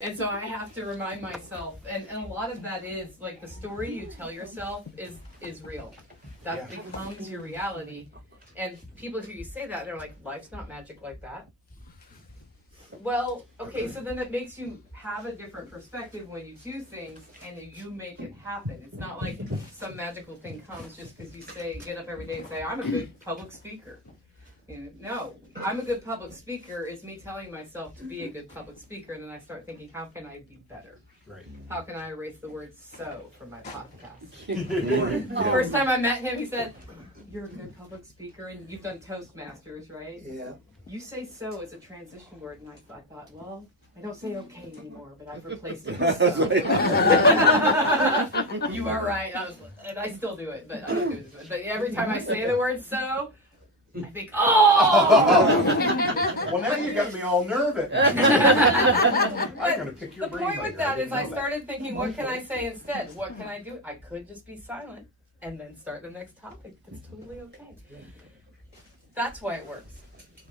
And so I have to remind myself, and a lot of that is like the story you tell yourself is real. That becomes your reality. And people hear you say that, they're like, life's not magic like that. Well, okay, so then it makes you have a different perspective when you do things and you make it happen. It's not like some magical thing comes just because you say, get up every day and say, I'm a good public speaker. You know, no, I'm a good public speaker is me telling myself to be a good public speaker, and then I start thinking, how can I be better? Right. How can I erase the word so from my podcast? The first time I met him, he said, you're a good public speaker, and you've done Toastmasters, right? Yeah. You say so as a transition word, and I thought, well, I don't say okay anymore, but I've replaced it with so. You are right, and I still do it, but I don't do it. But every time I say the word so, I think, oh! Well, now you got me all nervous. I'm going to pick your the brain. point with that is I started thinking, what can I say instead? What can I do? I could just be silent and then start the next topic. That's totally okay. That's why it works.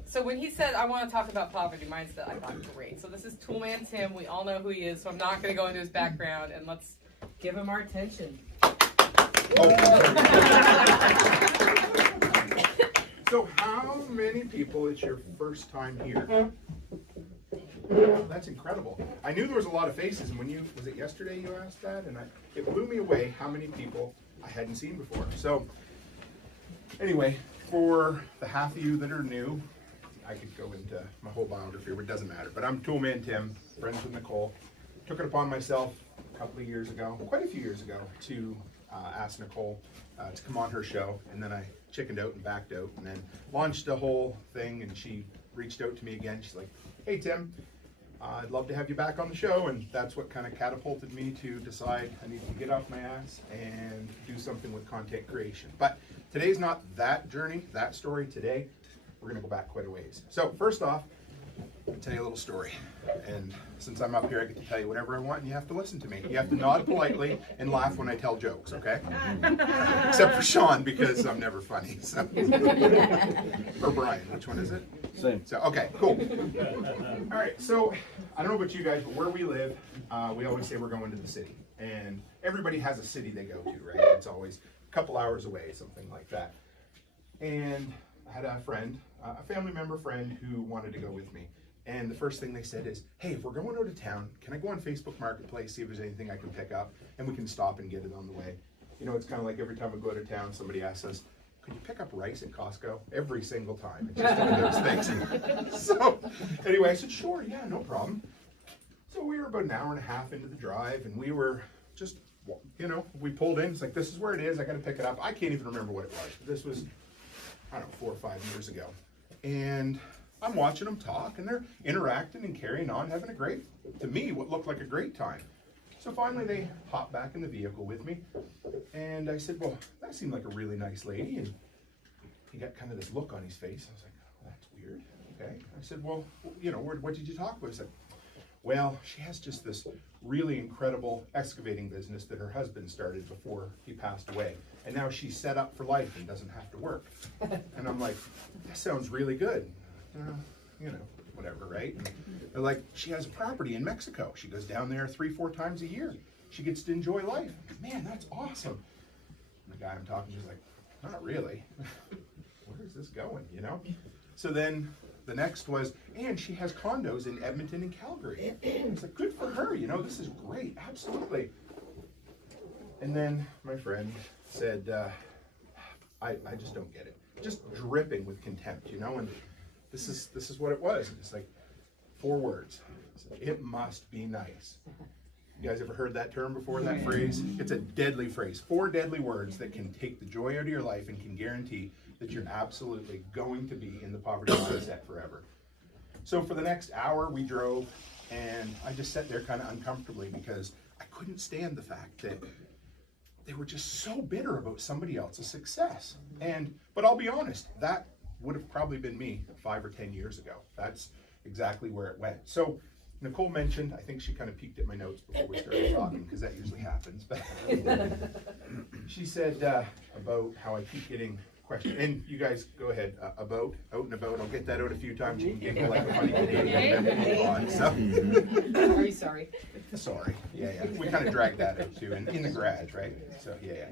So when he said, I want to talk about poverty mindset, I thought, great. So this is Toolman Tim. We all know who he is, so I'm not going to go into his background, and let's give him our attention. So how many people, it's your first time here? That's incredible. I knew there was a lot of faces, and was it yesterday you asked that? And it blew me away how many people I hadn't seen before. So anyway, for the half of you that are new, I could go into my whole biography, but it doesn't matter. But I'm Toolman Tim, friends with Nicole. Took it upon myself a couple of years ago, quite a few years ago, to ask Nicole to come on her show, and then I chickened out and backed out, and then launched a whole thing, and she reached out to me again. She's like, hey Tim, I'd love to have you back on the show, and that's what kind of catapulted me to decide I need to get off my ass and do something with content creation. But today's not that journey, that story. Today, we're gonna go back quite a ways. So first off, I'll tell you a little story. And since I'm up here, I get to tell you whatever I want, and you have to listen to me. You have to nod politely and laugh when I tell jokes, okay? Except for Sean, because I'm never funny. So. Or Brian, which one is it? Same. So, okay, cool. All right, so I don't know about you guys, but where we live, we always say we're going to the city. And everybody has a city they go to, right? It's always a couple hours away, something like that. And I had a friend, a family member friend who wanted to go with me. And the first thing they said is, hey, if we're going out of town, can I go on Facebook Marketplace, see if there's anything I can pick up, and we can stop and get it on the way. You know, it's kind of like every time we go out of town, somebody asks us, could you pick up rice at Costco? Every single time. It's just one of those things. So anyway, I said, sure, yeah, no problem. So we were about an hour and a half into the drive, and we were just, you know, we pulled in. It's like, this is where it is. I got to pick it up. I can't even remember what it was. This was, I don't know, 4 or 5 years ago. And I'm watching them talk, and they're interacting and carrying on, having a great, to me, what looked like a great time. So finally they hopped back in the vehicle with me, and I said, well, that seemed like a really nice lady, and he got kind of this look on his face. I was like, oh, that's weird, okay. I said, well, you know, what did you talk about? He said, well, she has just this really incredible excavating business that her husband started before he passed away. And now she's set up for life and doesn't have to work. And I'm like, that sounds really good. You know, whatever, right? And they're like, she has a property in Mexico. She goes down there 3-4 times a year. She gets to enjoy life. Man, that's awesome. And the guy I'm talking to is like, not really. Where is this going, you know? So then the next was, and she has condos in Edmonton and Calgary. It's like, good for her, you know, this is great, absolutely. And then my friend said, I just don't get it. Just dripping with contempt, you know, and this is what it was. It's like 4 words. It must be nice. You guys ever heard that term before, that phrase? It's a deadly phrase. 4 deadly words that can take the joy out of your life and can guarantee that you're absolutely going to be in the poverty mindset forever. So for the next hour we drove, and I just sat there kind of uncomfortably because I couldn't stand the fact that they were just so bitter about somebody else's success. But I'll be honest, that would have probably been me 5 or 10 years ago. That's exactly where it went. So Nicole mentioned, I think she kind of peeked at my notes before we started talking, because that usually happens. But she said about how I keep getting question. And you guys go ahead, out and about. I'll get that out a few times. You can giggle like a funny Canadian. So. Are you sorry? Sorry. Yeah. We kind of dragged that out too, in the garage, right? So yeah.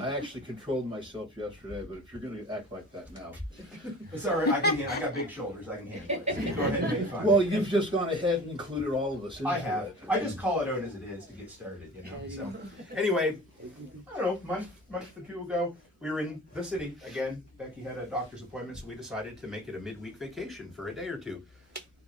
I actually controlled myself yesterday, but if you're going to act like that now. It's all right. I got big shoulders. I can handle it. So go ahead and make fun. Well, you've just gone ahead and included all of us into I have. it. I just call it out as it is to get started, you know. So anyway, I don't know, month or two ago, we were in the city again. Becky had a doctor's appointment, so we decided to make it a midweek vacation for a day or two.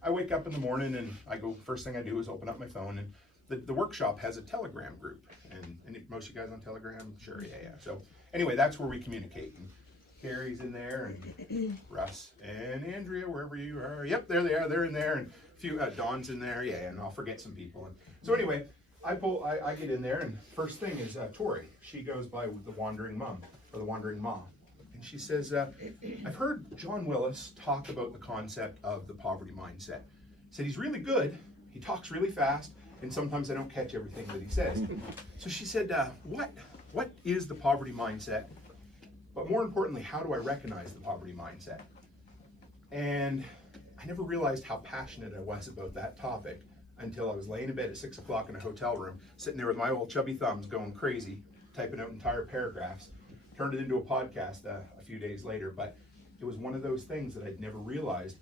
I wake up in the morning and I go, first thing I do is open up my phone, and the workshop has a Telegram group. And most of you guys on Telegram? Sure, yeah. So anyway, that's where we communicate. And Carrie's in there, and Russ and Andrea, wherever you are. Yep, there they are. They're in there, and a few Dawn's in there. Yeah, and I'll forget some people. And so anyway, I get in there, and first thing is Tori. She goes by the Wandering Mom, or the Wandering Mom, and she says, "I've heard John Willis talk about the concept of the poverty mindset. Said he's really good. He talks really fast, and sometimes I don't catch everything that he says." So she said, "What is the poverty mindset? But more importantly, how do I recognize the poverty mindset?" And I never realized how passionate I was about that topic until I was laying in bed at 6 o'clock in a hotel room, sitting there with my old chubby thumbs going crazy, typing out entire paragraphs, turned it into a podcast a few days later. But it was one of those things that I'd never realized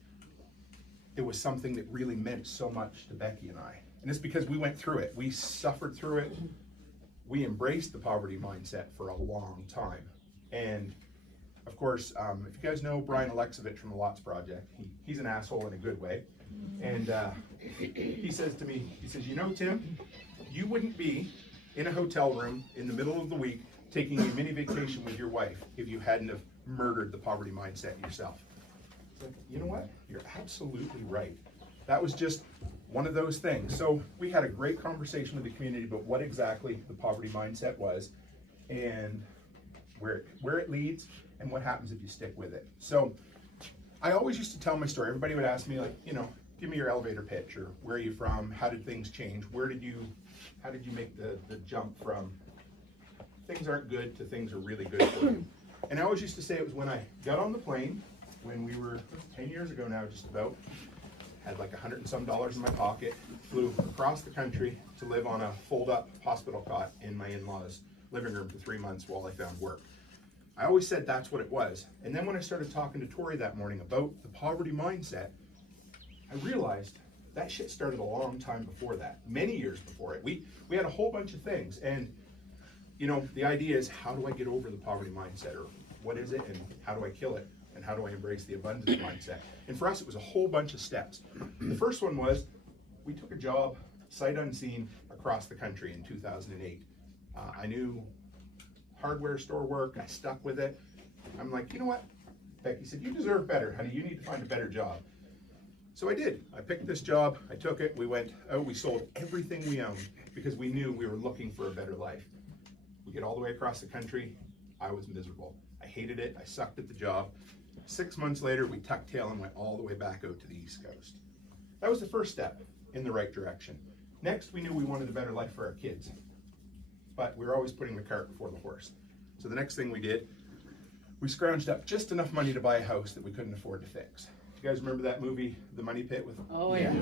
it was something that really meant so much to Becky and I. And it's because we went through it. We suffered through it. We embraced the poverty mindset for a long time. And of course, if you guys know Brian Alexovich from the Lots Project, he's an asshole in a good way. And he says to me, he says, "You know, Tim, you wouldn't be in a hotel room in the middle of the week taking a mini vacation with your wife if you hadn't have murdered the poverty mindset yourself." It's like, you know what? You're absolutely right. That was just one of those things. So we had a great conversation with the community about what exactly the poverty mindset was, and where it leads, and what happens if you stick with it. So I always used to tell my story. Everybody would ask me, like, you know, give me your elevator pitch, or where are you from? How did things change? How did you make the jump from things aren't good to things are really good for you? And I always used to say it was when I got on the plane, when we were 10 years ago now, just about, had like $100 and some in my pocket, flew across the country to live on a fold-up hospital cot in my in-laws' living room for 3 months while I found work. I always said that's what it was. And then when I started talking to Tori that morning about the poverty mindset, I realized that shit started a long time before that, many years before it. We had a whole bunch of things, and you know, the idea is, how do I get over the poverty mindset, or what is it, and how do I kill it, and how do I embrace the abundance mindset? And for us, it was a whole bunch of steps. The first one was, we took a job, sight unseen, across the country in 2008. I knew hardware store work, I stuck with it. I'm like, you know what? Becky said, "You deserve better, honey. You need to find a better job." So I did. I picked this job, I took it, we went out, we sold everything we owned because we knew we were looking for a better life. We get all the way across the country, I was miserable. I hated it, I sucked at the job. 6 months later, we tucked tail and went all the way back out to the East Coast. That was the first step in the right direction. Next, we knew we wanted a better life for our kids, but we were always putting the cart before the horse. So the next thing we did, we scrounged up just enough money to buy a house that we couldn't afford to fix. You guys remember that movie, The Money Pit? Oh yeah.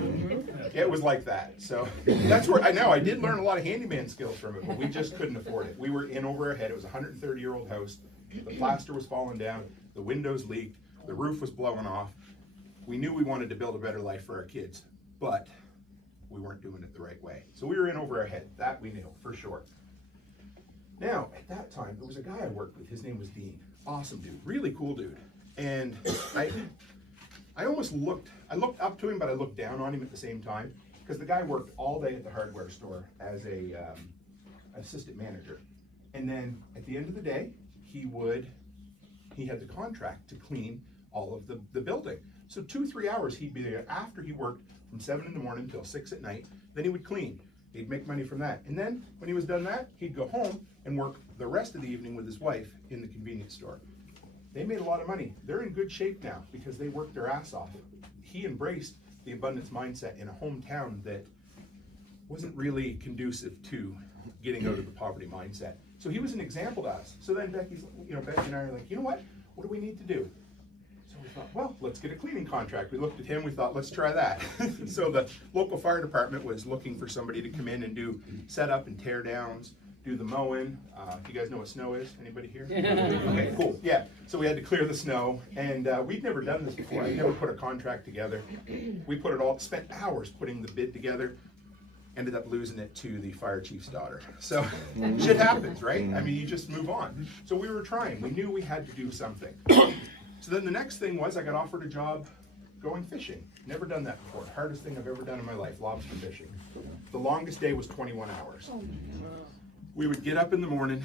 It was like that. So that's where I did learn a lot of handyman skills from it, but we just couldn't afford it. We were in over our head. It was a 130-year-old house. The plaster was falling down. The windows leaked. The roof was blowing off. We knew we wanted to build a better life for our kids, but we weren't doing it the right way. So we were in over our head. That we knew for sure. Now, at that time, there was a guy I worked with. His name was Dean. Awesome dude. Really cool dude. And I looked up to him, but I looked down on him at the same time, because the guy worked all day at the hardware store as a assistant manager. And then at the end of the day, he had the contract to clean all of the building. So 2-3 hours he'd be there after he worked from 7 in the morning till 6 at night. Then he would clean. He'd make money from that. And then when he was done that, he'd go home and work the rest of the evening with his wife in the convenience store. They made a lot of money. They're in good shape now because they worked their ass off. He embraced the abundance mindset in a hometown that wasn't really conducive to getting out of the poverty mindset. So he was an example to us. So then Becky and I are like, you know what do we need to do? So we thought, well, let's get a cleaning contract. We looked at him, we thought, let's try that. So the local fire department was looking for somebody to come in and do setup and tear downs, do the mowing. Do you guys know what snow is? Anybody here? Okay, cool. Yeah. So we had to clear the snow, and we'd never done this before. I never put a contract together. We put it all, spent hours putting the bid together. Ended up losing it to the fire chief's daughter. So shit happens, right? I mean, you just move on. So we were trying. We knew we had to do something. So then the next thing was I got offered a job going fishing. Never done that before. Hardest thing I've ever done in my life, lobster fishing. The longest day was 21 hours. We would get up in the morning,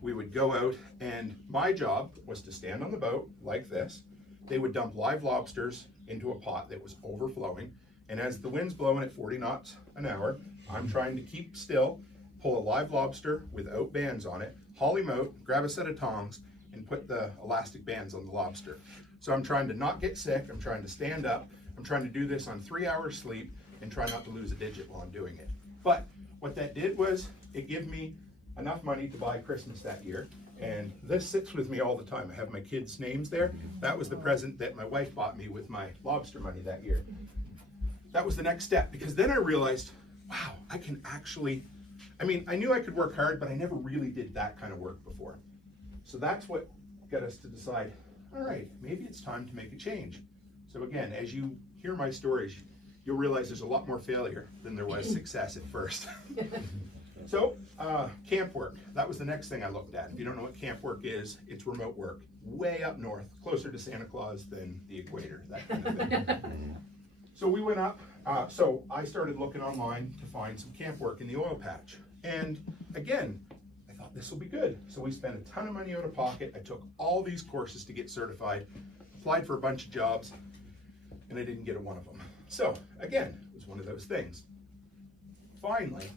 we would go out, and my job was to stand on the boat like this. They would dump live lobsters into a pot that was overflowing. And as the wind's blowing at 40 knots an hour, I'm trying to keep still, pull a live lobster without bands on it, haul him out, grab a set of tongs, and put the elastic bands on the lobster. So I'm trying to not get sick, I'm trying to stand up, I'm trying to do this on 3 hours sleep and try not to lose a digit while I'm doing it. But what that did was it gave me enough money to buy Christmas that year. And this sits with me all the time. I have my kids' names there. That was the present that my wife bought me with my lobster money that year. That was the next step, because then I realized, wow, I can actually, I mean, I knew I could work hard, but I never really did that kind of work before. So that's what got us to decide, all right, maybe it's time to make a change. So again, as you hear my stories, you'll realize there's a lot more failure than there was success at first. So camp work, that was the next thing I looked at. If you don't know what camp work is, it's remote work, way up north, closer to Santa Claus than the equator, that kind of thing. So we went up, so I started looking online to find some camp work in the oil patch. And again, I thought this will be good. So we spent a ton of money out of pocket. I took all these courses to get certified, applied for a bunch of jobs, and I didn't get one of them. So again, it was one of those things. Finally,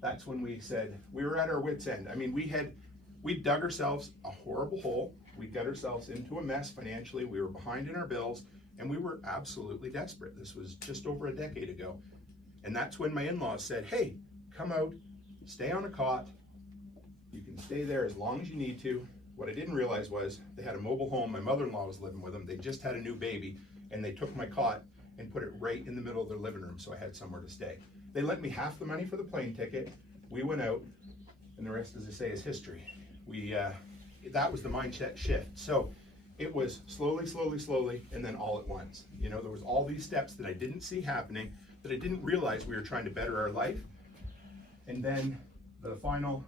that's when we said, we were at our wits' end. I mean, we dug ourselves a horrible hole. We got ourselves into a mess financially. We were behind in our bills. And we were absolutely desperate. This was just over a decade ago. And that's when my in-laws said, hey, come out, stay on a cot. You can stay there as long as you need to. What I didn't realize was they had a mobile home. My mother-in-law was living with them. They just had a new baby, and they took my cot and put it right in the middle of their living room, so I had somewhere to stay. They lent me half the money for the plane ticket. We went out, and the rest, as I say, is history. That was the mindset shift. So it was slowly, and then all at once. You know, there was all these steps that I didn't see happening, that I didn't realize we were trying to better our life. And then the final,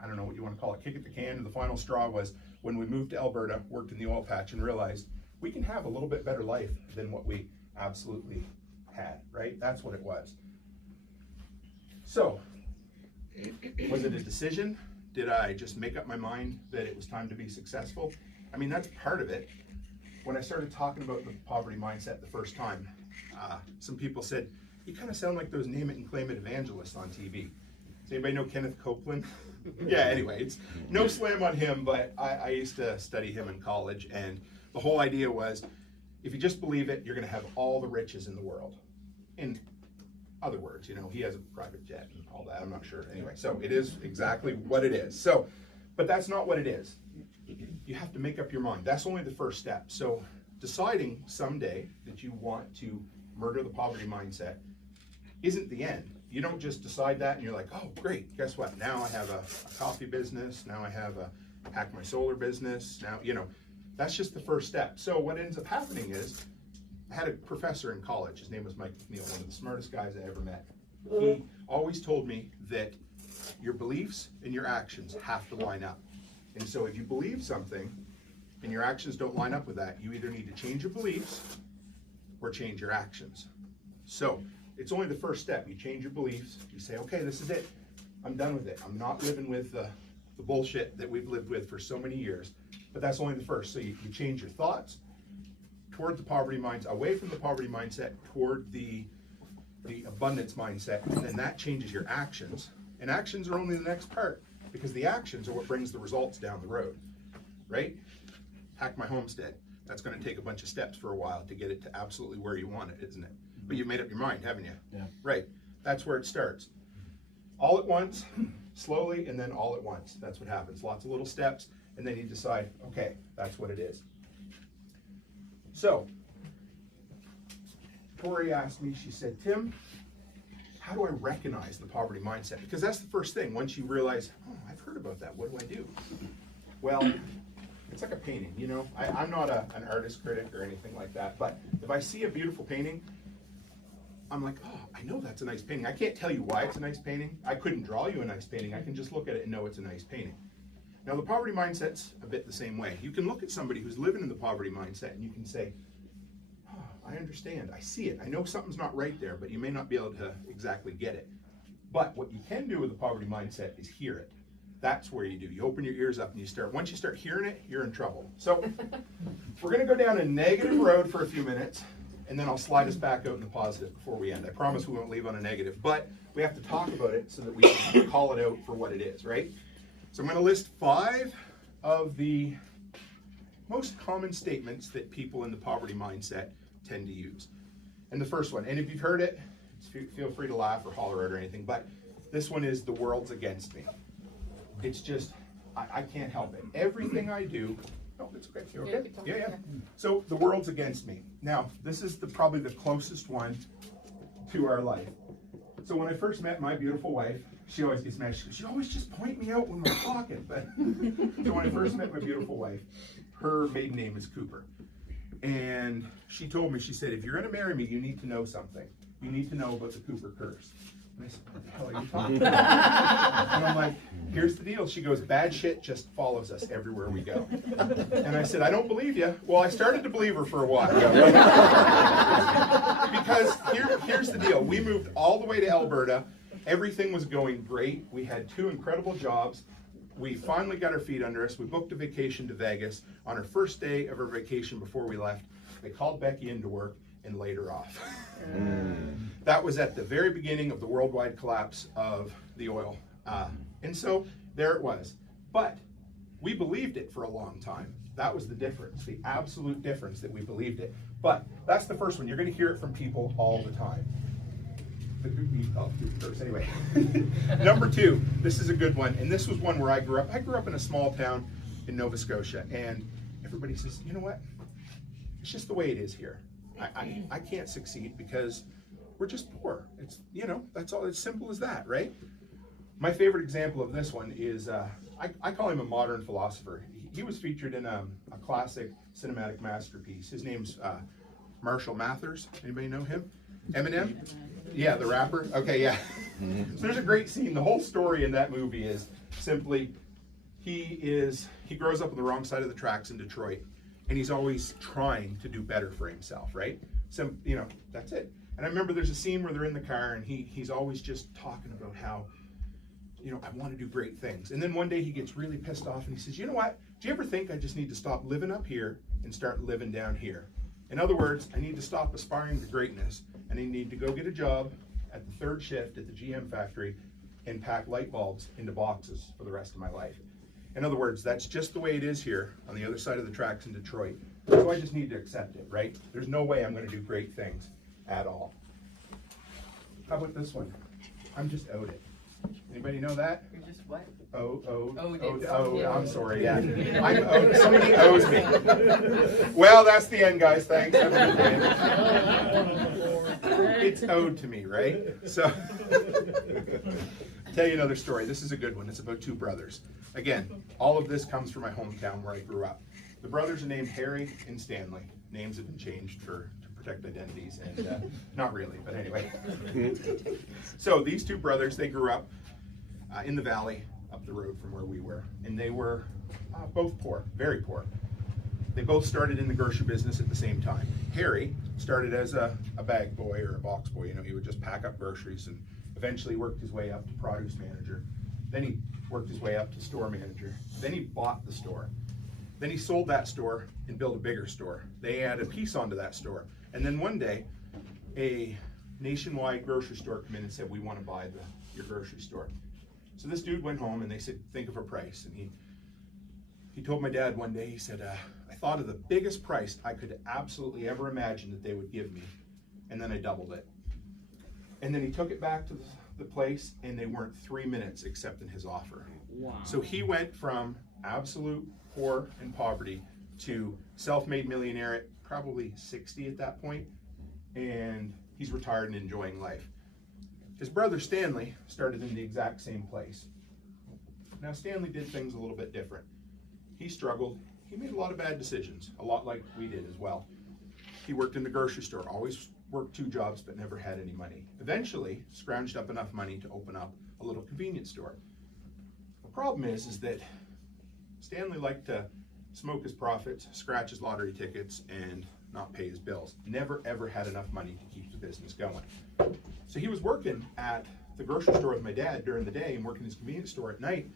I don't know what you want to call it, kick at the can, and the final straw was when we moved to Alberta, worked in the oil patch, and realized we can have a little bit better life than what we absolutely had, right? That's what it was. So, was it a decision? Did I just make up my mind that it was time to be successful? I mean, that's part of it. When I started talking about the poverty mindset the first time, some people said, you kind of sound like those name it and claim it evangelists on TV. Does anybody know Kenneth Copeland? Yeah, anyway, it's no slam on him, but I used to study him in college, and the whole idea was, if you just believe it, you're gonna have all the riches in the world. In other words, you know, he has a private jet and all that, I'm not sure. Anyway, so it is exactly what it is. So, but that's not what it is. You have to make up your mind. That's only the first step. So deciding someday that you want to murder the poverty mindset isn't the end. You don't just decide that and you're like, oh, great, guess what? Now I have a coffee business. Now I have a hack my solar business. Now, you know, that's just the first step. So what ends up happening is, I had a professor in college. His name was Mike McNeil, one of the smartest guys I ever met. He always told me that your beliefs and your actions have to line up. And so if you believe something and your actions don't line up with that, you either need to change your beliefs or change your actions. So it's only the first step. You change your beliefs. You say, okay, this is it. I'm done with it. I'm not living with the bullshit that we've lived with for so many years. But that's only the first. So you change your thoughts toward the poverty mindset, away from the poverty mindset toward the abundance mindset, and then that changes your actions. And actions are only the next part, because the actions are what brings the results down the road, right? Hack my homestead. That's going to take a bunch of steps for a while to get it to absolutely where you want it, isn't it? But you've made up your mind, haven't you? Yeah. Right. That's where it starts. All at once, slowly, and then all at once. That's what happens. Lots of little steps, and then you decide, okay, that's what it is. So, Tori asked me, she said, Tim, how do I recognize the poverty mindset? Because that's the first thing. Once you realize, oh, I've heard about that, what do I do? Well, it's like a painting, you know? I'm not an artist critic or anything like that, but if I see a beautiful painting, I'm like, oh, I know that's a nice painting. I can't tell you why it's a nice painting. I couldn't draw you a nice painting. I can just look at it and know it's a nice painting. Now, the poverty mindset's a bit the same way. You can look at somebody who's living in the poverty mindset and you can say, oh, I understand. I see it. I know something's not right there, but you may not be able to exactly get it. But what you can do with the poverty mindset is hear it. That's where you do. You open your ears up and you start. Once you start hearing it, you're in trouble. So we're going to go down a negative road for a few minutes, and then I'll slide us back out in the positive before we end. I promise we won't leave on a negative, but we have to talk about it so that we can call it out for what it is, right? So I'm going to list 5 of the most common statements that people in the poverty mindset tend to use. And the first one, and if you've heard it, feel free to laugh or holler out or anything, but this one is, the world's against me. It's just, I can't help it. Everything I do, oh, it's okay. You're okay? Yeah. So the world's against me. Now, this is probably the closest one to our life. So when I first met my beautiful wife, she always gets mad. She goes, you always just point me out when we're talking. But so when I first met my beautiful wife, her maiden name is Cooper. And she told me, she said, if you're going to marry me, you need to know something. You need to know about the Cooper curse. And I said, what the hell are you talking about? And I'm like, here's the deal. She goes, bad shit just follows us everywhere we go. And I said, I don't believe you. Well, I started to believe her for a while. Because here's the deal. We moved all the way to Alberta. Everything was going great. We had 2 incredible jobs. We finally got our feet under us. We booked a vacation to Vegas. On our first day of our vacation before we left, they called Becky into work and laid her off. That was at the very beginning of the worldwide collapse of the oil. And so there it was. But we believed it for a long time. That was the difference, the absolute difference, that we believed it. But that's the first one. You're going to hear it from people all the time. Anyway, number 2, this is a good one. And this was one where I grew up. I grew up in a small town in Nova Scotia. And everybody says, you know what? It's just the way it is here. I can't succeed because we're just poor. It's, you know, that's all. It's simple as that, right? My favorite example of this one is, I call him a modern philosopher. He was featured in a classic cinematic masterpiece. His name's Marshall Mathers. Anybody know him? Eminem? Yeah, the rapper. Okay, yeah. So there's a great scene. The whole story in that movie is simply, he grows up on the wrong side of the tracks in Detroit. And he's always trying to do better for himself, right? So, you know, that's it. And I remember there's a scene where they're in the car and he's always just talking about how, you know, I want to do great things. And then one day he gets really pissed off and he says, you know what? Do you ever think I just need to stop living up here and start living down here? In other words, I need to stop aspiring to greatness and I need to go get a job at the 3rd shift at the GM factory and pack light bulbs into boxes for the rest of my life. In other words, that's just the way it is here on the other side of the tracks in Detroit. So I just need to accept it, right? There's no way I'm going to do great things at all. How about this one? I'm just owed it. Anybody know that? You're just what? I'm sorry, yeah. I'm owed, somebody owes me. Well, that's the end, guys. Thanks. Have a good day. It's owed to me, right? So, tell you another story. This is a good one. It's about 2 brothers. Again, all of this comes from my hometown where I grew up. The brothers are named Harry and Stanley. Names have been changed to protect identities, and not really, but anyway. So these 2 brothers, they grew up in the valley up the road from where we were, and they were both poor, very poor. They both started in the grocery business at the same time. Harry started as a bag boy or a box boy. You know, he would just pack up groceries and eventually worked his way up to produce manager. Then he worked his way up to store manager. Then he bought the store. Then he sold that store and built a bigger store. They added a piece onto that store. And then one day, a nationwide grocery store came in and said, we want to buy your grocery store. So this dude went home and they said, think of a price. And he told my dad one day, he said, I thought of the biggest price I could absolutely ever imagine that they would give me. And then I doubled it. And then he took it back to the place, and they weren't 3 minutes accepting his offer. Wow. So he went from absolute poor and poverty to self-made millionaire at probably 60 at that point, and he's retired and enjoying life. His brother Stanley started in the exact same place. Now Stanley did things a little bit different. He struggled. He made a lot of bad decisions, a lot like we did as well. He worked in the grocery store, always worked 2 jobs, but never had any money. Eventually, scrounged up enough money to open up a little convenience store. The problem is that Stanley liked to smoke his profits, scratch his lottery tickets, and not pay his bills. Never ever had enough money to keep the business going. So he was working at the grocery store with my dad during the day and working his convenience store at night.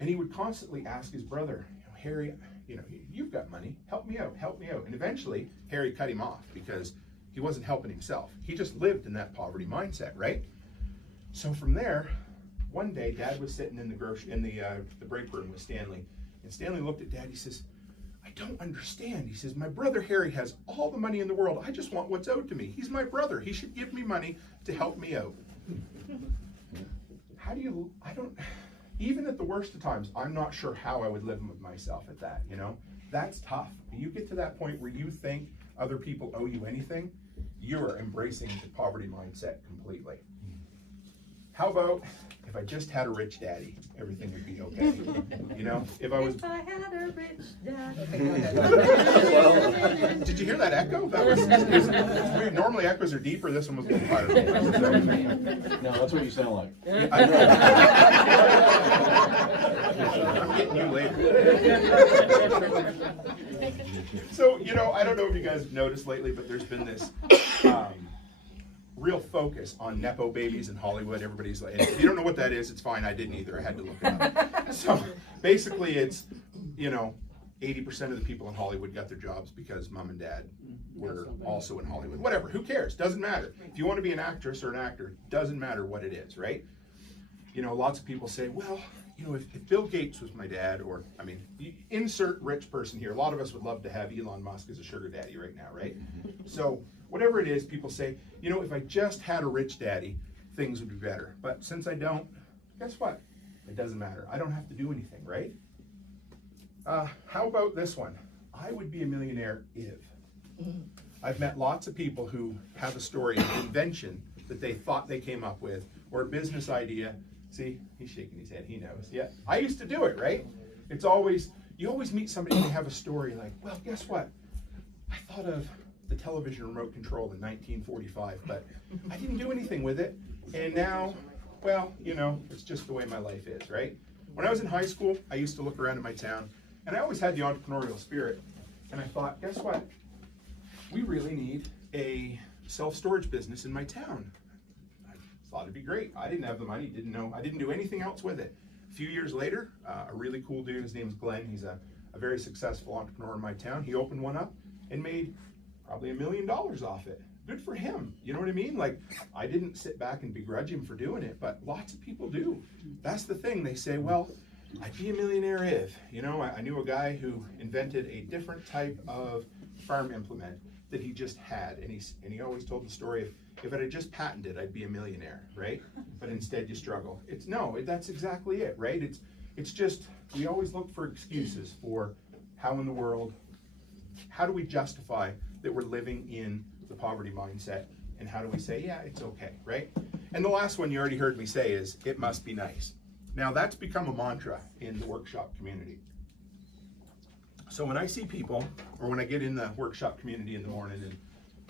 And he would constantly ask his brother, Harry, you've got money, help me out, help me out. And eventually, Harry cut him off because he wasn't helping himself. He just lived in that poverty mindset, right? So from there, one day, Dad was sitting in the break room with Stanley, and Stanley looked at Dad. He says, "I don't understand." He says, "My brother Harry has all the money in the world. I just want what's owed to me. He's my brother. He should give me money to help me out." Even at the worst of times, I'm not sure how I would live with myself at that, That's tough. You get to that point where you think other people owe you anything, you're embracing the poverty mindset completely. How about if I just had a rich daddy, everything would be okay? If I was... If I had a rich dad. Did you hear that echo? That was weird. Normally echoes are deeper. This one was a little higher. No, that's what you sound like. I know. I'm getting you later. So, I don't know if you guys have noticed lately, but there's been this real focus on Nepo babies in Hollywood. Everybody's like, if you don't know what that is, it's fine. I didn't either. I had to look it up. So basically it's, 80% of the people in Hollywood got their jobs because mom and dad were also in Hollywood. Whatever, who cares? Doesn't matter. If you want to be an actress or an actor, doesn't matter what it is, right? Lots of people say, well, if Bill Gates was my dad, or, insert rich person here. A lot of us would love to have Elon Musk as a sugar daddy right now, right? So whatever it is, people say, if I just had a rich daddy, things would be better. But since I don't, guess what? It doesn't matter. I don't have to do anything, right? How about this one? I would be a millionaire if. I've met lots of people who have a story of invention that they thought they came up with, or a business idea. See, he's shaking his head, he knows. Yeah, I used to do it, right? You always meet somebody and they have a story like, well, guess what? I thought of the television remote control in 1945, but I didn't do anything with it. And now, well, it's just the way my life is, right? When I was in high school, I used to look around in my town, and I always had the entrepreneurial spirit. And I thought, guess what? We really need a self-storage business in my town. I thought it'd be great. I didn't have the money, I didn't do anything else with it. A few years later, a really cool dude, his name's Glenn, he's a very successful entrepreneur in my town. He opened one up and made probably $1 million off it. Good for him. You know what I mean? Like, I didn't sit back and begrudge him for doing it, but lots of people do. That's the thing. They say, well, I'd be a millionaire if. I knew a guy who invented a different type of farm implement that he just had, and he always told the story of, if I had just patented, I'd be a millionaire, right? But instead you struggle. That's exactly it, right? It's just, we always look for excuses for how in the world, how do we justify that we're living in the poverty mindset, and how do we say, yeah, it's okay, right? And the last one you already heard me say is, it must be nice. Now that's become a mantra in the workshop community. So when I see people, or when I get in the workshop community in the morning, and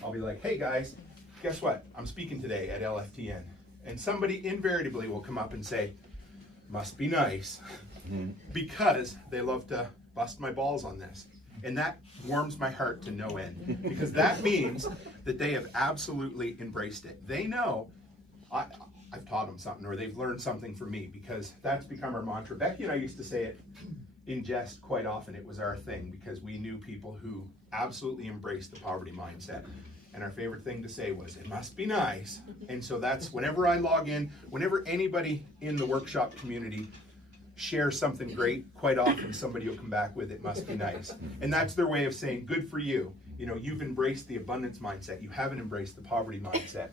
I'll be like, hey guys, guess what? I'm speaking today at LFTN. And somebody invariably will come up and say, must be nice, because they love to bust my balls on this. And that warms my heart to no end, because that means that they have absolutely embraced it. They know I've taught them something, or they've learned something from me, because that's become our mantra. Becky and I used to say it in jest quite often. It was our thing, because we knew people who absolutely embraced the poverty mindset. And our favorite thing to say was, it must be nice. And so that's whenever I log in, whenever anybody in the workshop community share something great, quite often somebody will come back with, it must be nice. And that's their way of saying, good for you. You've embraced the abundance mindset. You haven't embraced the poverty mindset.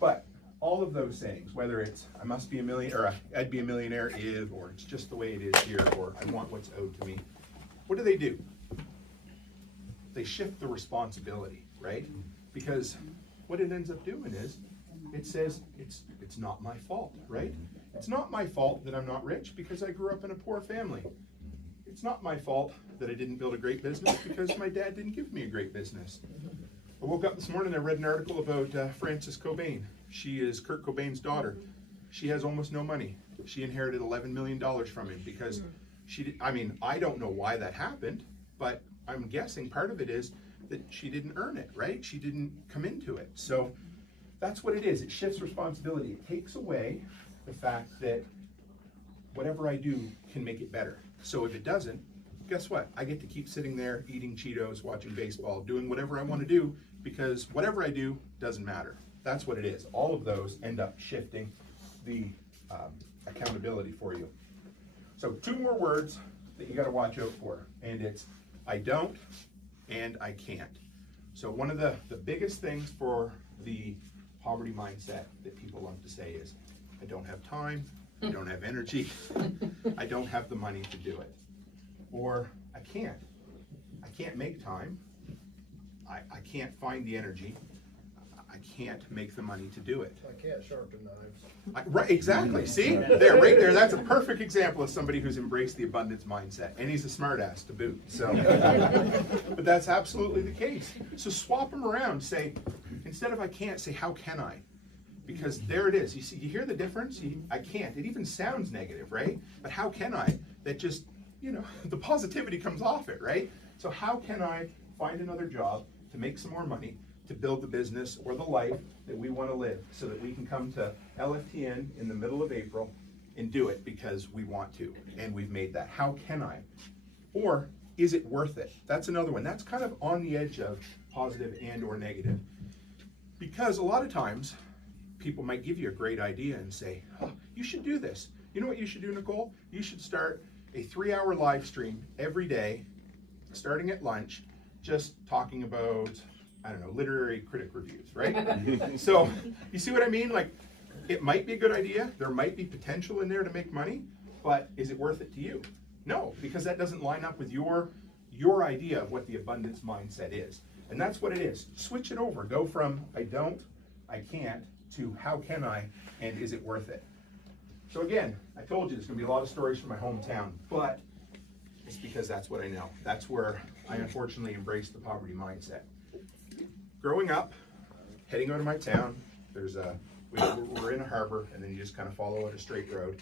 But all of those sayings, whether it's I must be a millionaire, or I'd be a millionaire if, or it's just the way it is here, or I want what's owed to me, what do? They shift the responsibility, right? Because what it ends up doing is it says it's not my fault, right? It's not my fault that I'm not rich because I grew up in a poor family. It's not my fault that I didn't build a great business because my dad didn't give me a great business. I woke up this morning, I read an article about Frances Cobain. She is Kurt Cobain's daughter. She has almost no money. She inherited $11 million from him because I don't know why that happened, but I'm guessing part of it is that she didn't earn it, right? She didn't come into it. So that's what it is. It shifts responsibility. It takes away the fact that whatever I do can make it better. So if it doesn't, guess what? I get to keep sitting there eating Cheetos, watching baseball, doing whatever I want to do, because whatever I do doesn't matter. That's what it is. All of those end up shifting the accountability for you. So 2 more words that you got to watch out for, and it's I don't and I can't. So one of the biggest things for the poverty mindset that people love to say is I don't have time, I don't have energy, I don't have the money to do it. Or I can't make time, I can't find the energy, I can't make the money to do it. I can't sharpen knives. Right, exactly. See, there, right there. That's a perfect example of somebody who's embraced the abundance mindset, and he's a smartass to boot. So, but that's absolutely the case. So swap them around. Say, instead of I can't, say how can I? Because there it is. You see, you hear the difference. I can't. It even sounds negative, right? But how can I? That just, the positivity comes off it, right? So how can I find another job to make some more money, to build the business or the life that we want to live, so that we can come to LFTN in the middle of April and do it because we want to, and we've made that. How can I? Or is it worth it? That's another one. That's kind of on the edge of positive and or negative. Because a lot of times people might give you a great idea and say, oh, you should do this. You know what you should do, Nicole? You should start a 3-hour live stream every day, starting at lunch, just talking about, I don't know, literary critic reviews, right? So you see what I mean? Like, it might be a good idea. There might be potential in there to make money, but is it worth it to you? No, because that doesn't line up with your idea of what the abundance mindset is. And that's what it is. Switch it over. Go from I don't, I can't, to how can I, and is it worth it? So again, I told you there's going to be a lot of stories from my hometown, but it's because that's what I know. That's where I unfortunately embraced the poverty mindset. Growing up, heading out of my town, we're in a harbor, and then you just kind of follow out a straight road.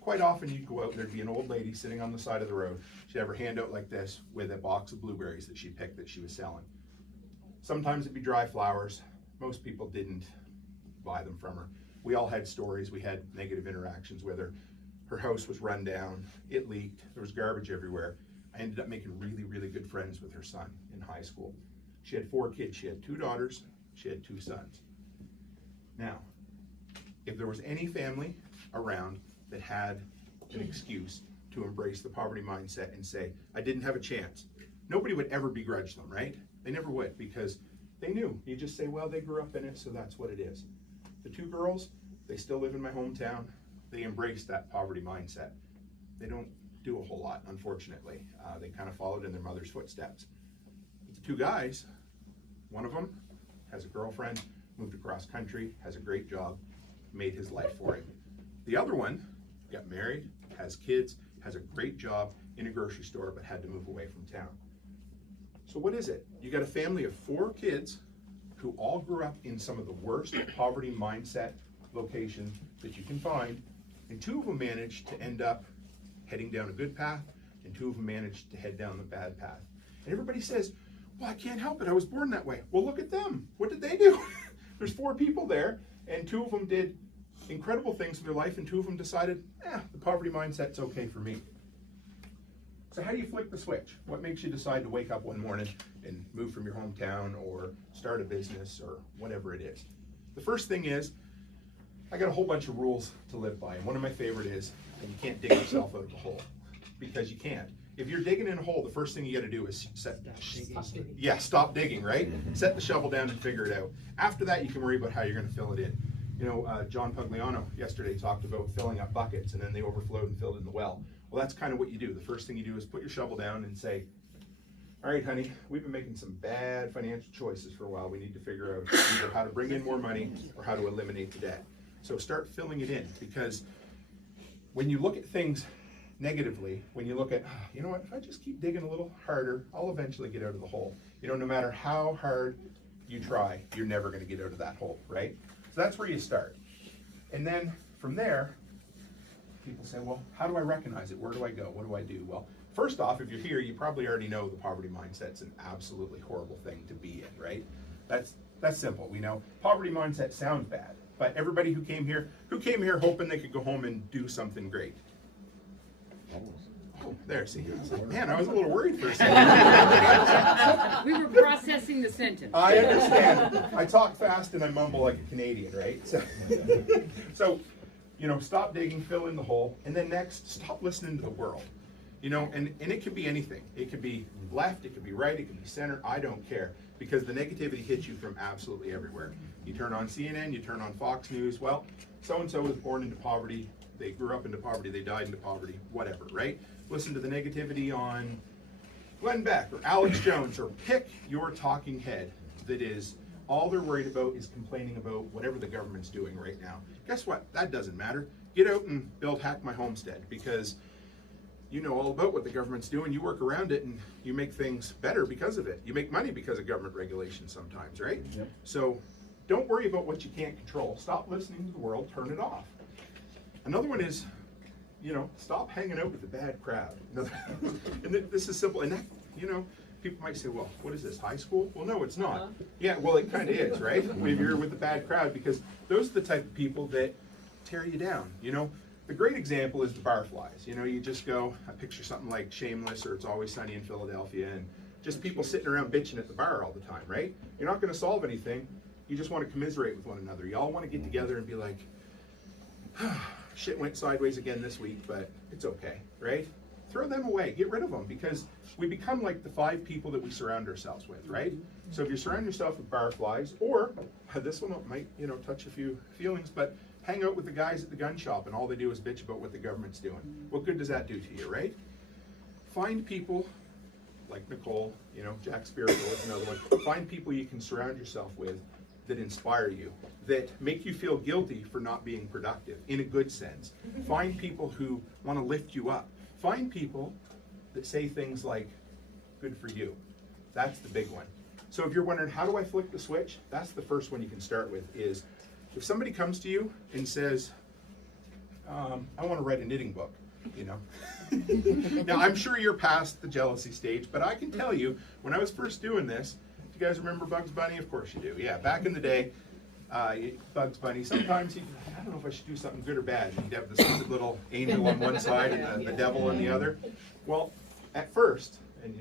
Quite often you'd go out and there'd be an old lady sitting on the side of the road. She'd have her hand out like this with a box of blueberries that she picked that she was selling. Sometimes it'd be dry flowers. Most people didn't buy them from her. We all had stories. We had negative interactions with her. Her house was run down. It leaked. There was garbage everywhere. I ended up making really, really good friends with her son in high school. She had 4 kids. She had 2 daughters. She had 2 sons. Now, if there was any family around that had an excuse to embrace the poverty mindset and say, I didn't have a chance, nobody would ever begrudge them, right? They never would, because they knew. You just say, well, they grew up in it, so that's what it is. The 2 girls, they still live in my hometown. They embrace that poverty mindset. They don't do a whole lot, unfortunately. They kind of followed in their mother's footsteps. But the 2 guys, one of them has a girlfriend, moved across country, has a great job, made his life for him. The other one got married, has kids, has a great job in a grocery store, but had to move away from town. So what is it? You got a family of 4 kids who all grew up in some of the worst poverty mindset locations that you can find, and 2 of them managed to end up heading down a good path, and 2 of them managed to head down the bad path. And everybody says, well, I can't help it, I was born that way. Well, look at them. What did they do? There's 4 people there, and 2 of them did incredible things in their life, and 2 of them decided, the poverty mindset's okay for me. So how do you flick the switch? What makes you decide to wake up one morning and move from your hometown or start a business or whatever it is? The first thing is, I got a whole bunch of rules to live by, and one of my favorite is, you can't dig yourself out of a hole, because you can't. If you're digging in a hole, the first thing you got to do is stop digging, right? Set the shovel down and figure it out. After that, you can worry about how you're going to fill it in. John Pugliano yesterday talked about filling up buckets and then they overflowed and filled in the well. Well, that's kind of what you do. The first thing you do is put your shovel down and say, all right, honey, we've been making some bad financial choices for a while. We need to figure out either how to bring in more money or how to eliminate the debt. So start filling it in, because when you look at things negatively, when you look at, you know what, if I just keep digging a little harder, I'll eventually get out of the hole. No matter how hard you try, you're never going to get out of that hole, right? So that's where you start. And then from there, people say, well, how do I recognize it? Where do I go? What do I do? Well, first off, if you're here, you probably already know the poverty mindset's an absolutely horrible thing to be in, right? That's simple. We know poverty mindset sounds bad, but everybody who came here hoping they could go home and do something great. Oh, there, see, I was like, man, I was a little worried for a second. We were processing the sentence. I understand. I talk fast and I mumble like a Canadian, right? So, stop digging, fill in the hole, and then next, stop listening to the world. And it could be anything. It could be left, it could be right, it could be center, I don't care. Because the negativity hits you from absolutely everywhere. You turn on CNN, you turn on Fox News, well, so-and-so was born into poverty, they grew up into poverty, they died into poverty, whatever, right? Listen to the negativity on Glenn Beck or Alex Jones, or pick your talking head that is, all they're worried about is complaining about whatever the government's doing right now. Guess what? That doesn't matter. Get out and build Hack My Homestead, because you know all about what the government's doing. You work around it and you make things better because of it. You make money because of government regulation sometimes, right? Yep. So don't worry about what you can't control. Stop listening to the world, turn it off. Another one is, stop hanging out with the bad crowd. And this is simple. And that, people might say, well, what is this, high school? Well, no, it's not. Yeah, well, it kind of is, right? When you're with the bad crowd, because those are the type of people that tear you down. The great example is the barflies. You just go, I picture something like Shameless or It's Always Sunny in Philadelphia, and just people sitting around bitching at the bar all the time, right? You're not going to solve anything. You just want to commiserate with one another. You all want to get together and be like, shit went sideways again this week, but it's okay, right? Throw them away, get rid of them, because we become like the 5 people that we surround ourselves with, right? So if you surround yourself with barflies, or this one might, touch a few feelings, but hang out with the guys at the gun shop and all they do is bitch about what the government's doing. What good does that do to you, right? Find people like Nicole, Jack Spiritual is another one. Find people you can surround yourself with that inspire you, that make you feel guilty for not being productive, in a good sense. Find people who want to lift you up. Find people that say things like, good for you. That's the big one. So if you're wondering, how do I flick the switch? That's the first one you can start with, is if somebody comes to you and says, I want to write a knitting book, Now, I'm sure you're past the jealousy stage, but I can tell you, when I was first doing this, do you guys remember Bugs Bunny? Of course you do. Yeah, back in the day, Bugs Bunny, sometimes I don't know if I should do something good or bad. He'd have this little angel on one side and the devil on the other. Well, at first, and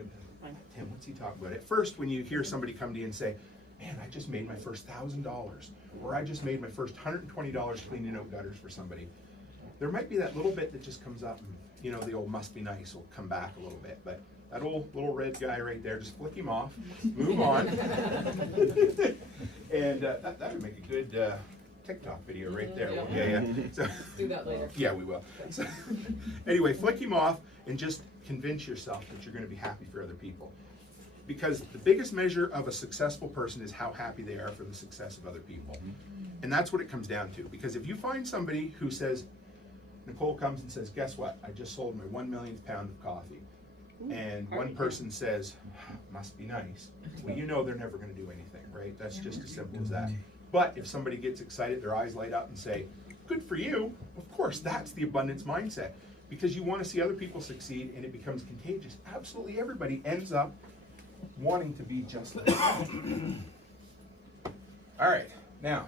Tim, what's he talking about? At first, when you hear somebody come to you and say, man, I just made my first $1,000, or I just made my first $120 cleaning out gutters for somebody, there might be that little bit that just comes up, and the old must be nice will come back a little bit, but that old little red guy right there, just flick him off, move on, and that would make a good TikTok video right there. Yeah. So, Let's do that later. yeah, we will. So, anyway, flick him off and just convince yourself that you're going to be happy for other people. Because the biggest measure of a successful person is how happy they are for the success of other people. And that's what it comes down to. Because if you find somebody who says, Nicole comes and says, guess what? I just sold my 1 millionth pound of coffee. And one person says, must be nice. Well, they're never going to do anything, right? That's just as simple as that. But if somebody gets excited, their eyes light up and say, good for you, of course, that's the abundance mindset. Because you want to see other people succeed and it becomes contagious. Absolutely everybody ends up wanting to be just like that. All right, now,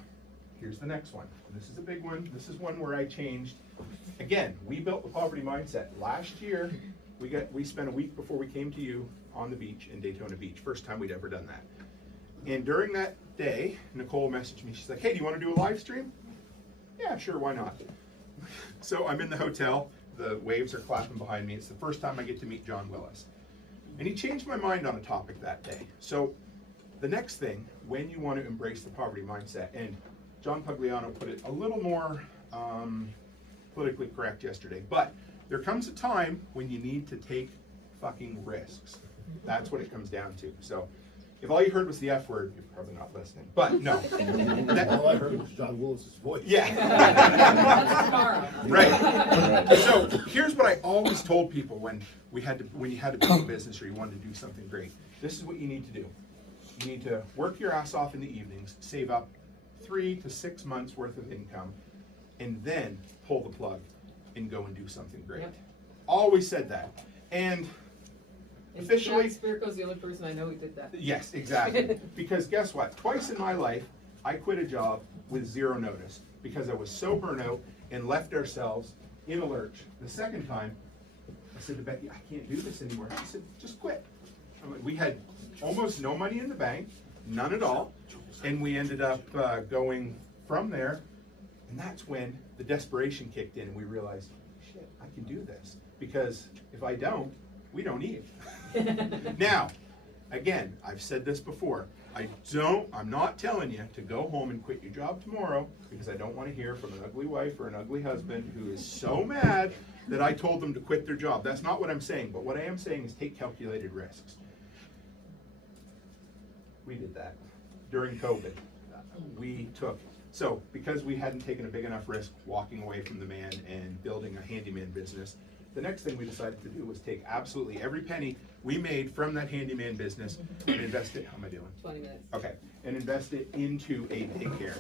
here's the next one. This is a big one. This is one where I changed. Again, we built the poverty mindset. Last year, we spent a week before we came to you on the beach in Daytona Beach. First time we'd ever done that. And during that day, Nicole messaged me. She's like, hey, do you want to do a live stream? Yeah, sure, why not? So I'm in the hotel. The waves are clapping behind me. It's the first time I get to meet John Willis. And he changed my mind on a topic that day. So the next thing, when you want to embrace the poverty mindset, and John Pugliano put it a little more politically correct yesterday, but there comes a time when you need to take fucking risks. That's what it comes down to. So if all you heard was the F word, you're probably not listening. But no. All I heard was John Willis's voice. Yeah. That's tomorrow. Right. So here's what I always told people when you had to build a business or you wanted to do something great. This is what you need to do. You need to work your ass off in the evenings, save up 3 to 6 months worth of income, and then pull the plug and go and do something great. Yep. Always said that. And officially, Jack Spirko's the only person I know who did that. yes, exactly. Because guess what? Twice in my life, I quit a job with 0 notice because I was so burnt out and left ourselves in a lurch. The second time, I said to Becky, I can't do this anymore. She said, just quit. I'm like, we had almost no money in the bank, none at all, and we ended up going from there, and that's when the desperation kicked in and we realized, shit, I can do this. Because if I don't, we don't eat. Now, again, I've said this before. I'm not telling you to go home and quit your job tomorrow because I don't want to hear from an ugly wife or an ugly husband who is so mad that I told them to quit their job. That's not what I'm saying, but what I am saying is take calculated risks. We did that during COVID. We took, so because we hadn't taken a big enough risk walking away from the man and building a handyman business, the next thing we decided to do was take absolutely every penny we made from that handyman business and invest it, how am I doing? 20 minutes. Okay, and invest it into a daycare.